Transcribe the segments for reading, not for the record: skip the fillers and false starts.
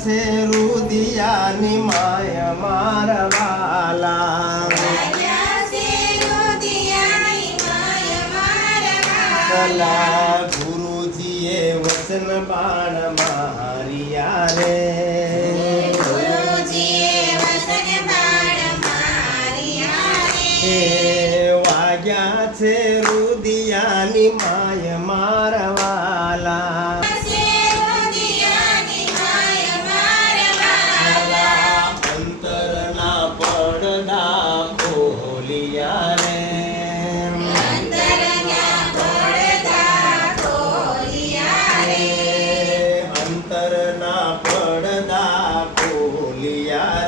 છે રુદિયાની માય મારા વાલા ભલા ગુરુજીએ વચન બાણ મારિયા રે વાગ્યા છે રુદિયાની માય મારા વાલા અંતરના પડદા ખોલિયા રે અંતરના પડદા ખોલિયા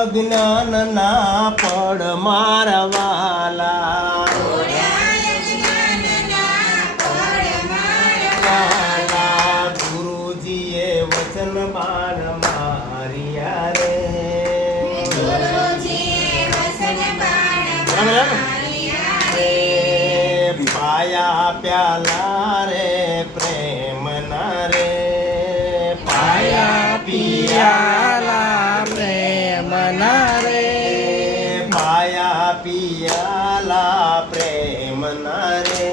અજ્ઞાનના પડ મારા વાલા ગુરુજીએ વચન બાણ મારિયા રે પાયા પ્યાલા રે પ્રેમ ના રે પાયા પિયાલા રે પાયા પિયાલા પ્રેમ ના રે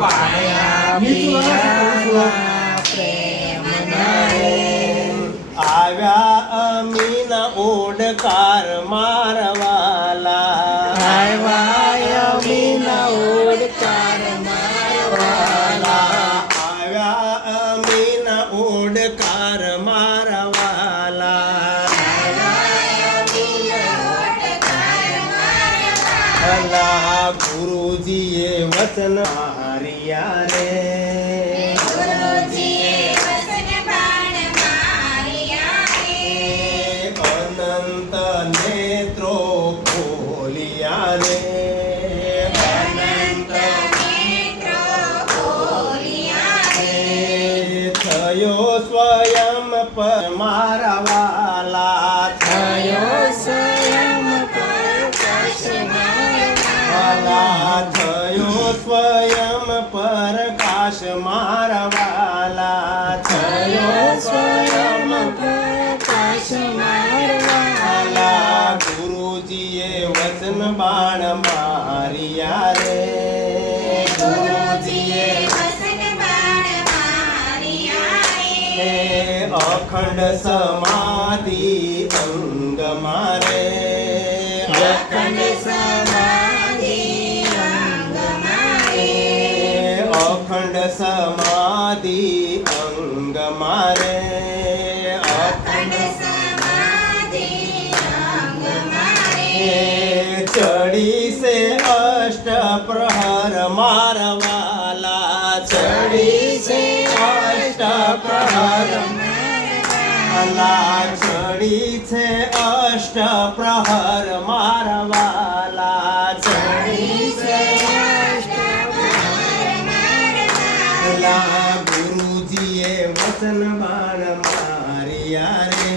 પાયા પિયાલા પ્રેમ ના રે આવ્યા અમીના ઓડકાર મારવાલા આવ્યા અમીના ઓડકાર મારવાલા આવ્યા અમીના ઓડકાર મારવાલા ગુરુજીએ વચન મારિયા રે અનંત નેત્રો ખોલિયા રે થયો સ્વયં પર મારા વાલા થયો સ્વયં થયો સ્વયં પ્રકાશ મારા વાલા થયો સ્વયં પ્રકાશ મારા વાલા ગુરુજીએ વચન બાણ મારિયા રે ગુરુજીએ વચન બાણ મારિયા રે અખંડ સમાધિ અંગ મારે અખંડ સમાધિ અખંડ સમાધિ અંગ મારે અખંડ સમાધિ અંગ મારે ચડી સે અષ્ટ પ્રહર મારવાલા ચડી સે અષ્ટ પ્રહર મારવાલા ચડી છે અષ્ટ પ્રહર મારવાલા ચડી છે ગુરુજીએ વચન બાણ મારિયા રે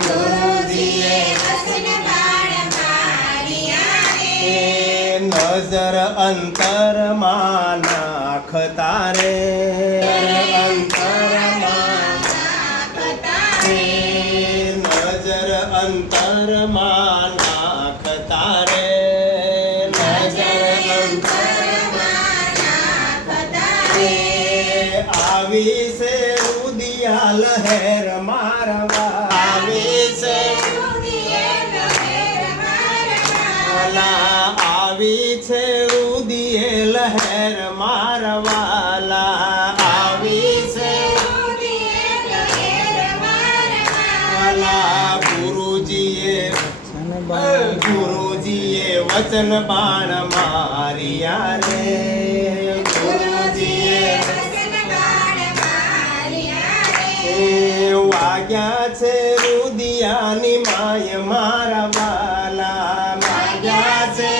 ગુરુજીએ વચન બાણ મારિયા રે નજર અંતરમાં નાખતા રે નજર અંતરમાં નાખતા રે આવી છે રુદિયા લહેર મારવા આવી છે આવી છે રુદિયે લહેર મારવાલા આવી છે ગુરુજીએ વચન બાણ મારિયા રે ગુરુજીએ વાગ્યા છે રુદિયાની માય મારા વાલા વાગ્યા છે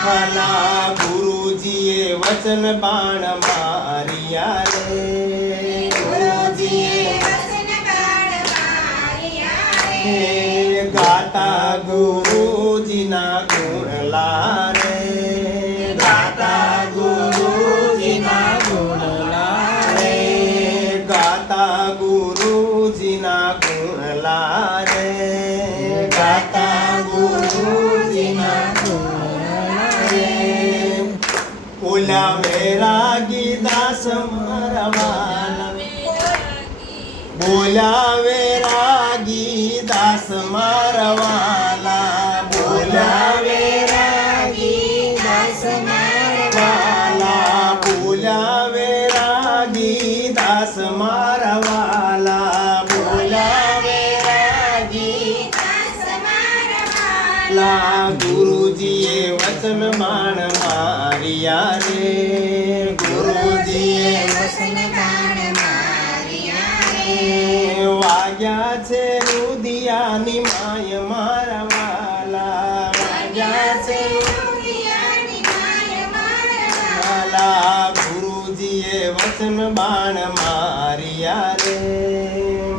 વાલા ગુરુજીએ વચન બાણ મારિયા રે ગુરુજીએ વચન બાણ મારિયા રે ગાતા ગુરુજીના ગુણ લા ગાતા ગુરુજીના ઓલા વૈરાગી દાસ મારા વાલા બોલા વૈરાગી દાસ મારા વાલા બોલા વૈરાગી દાસ મારા વાલા બોલા વૈરાગી દાસ મારા વાલા બોલા વૈરાગી લા ગુરુજીએ વચન બાણ માર્યા રે ગુરુજીએ વાગ્યા છે રુદિયાની માય મારા વાલા વાગ્યા છે વાલા ગુરુજીએ વચન બાણ માર્યા રે